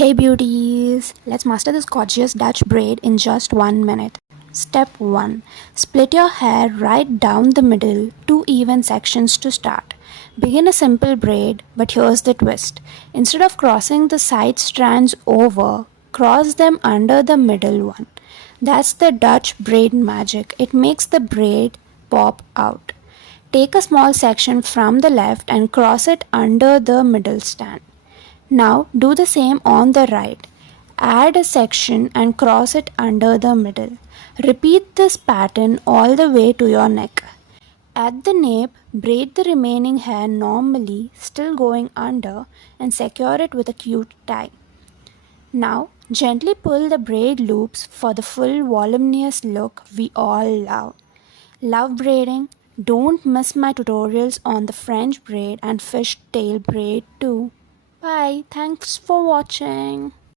Hey beauties! Let's master this gorgeous Dutch braid in just 1 minute. Step 1. Split your hair right down the middle, 2 even sections to start. Begin a simple braid, but here's the twist. Instead of crossing the side strands over, cross them under the middle one. That's the Dutch braid magic. It makes the braid pop out. Take a small section from the left and cross it under the middle strand. Now do the same on the right. Add a section and cross it under the middle. Repeat this pattern all the way to your neck. At the nape, braid the remaining hair normally, still going under, and secure it with a cute tie. Now gently pull the braid loops for the full voluminous look we all love. Love braiding? Don't miss my tutorials on the French braid and fish tail braid too. Bye. Thanks for watching.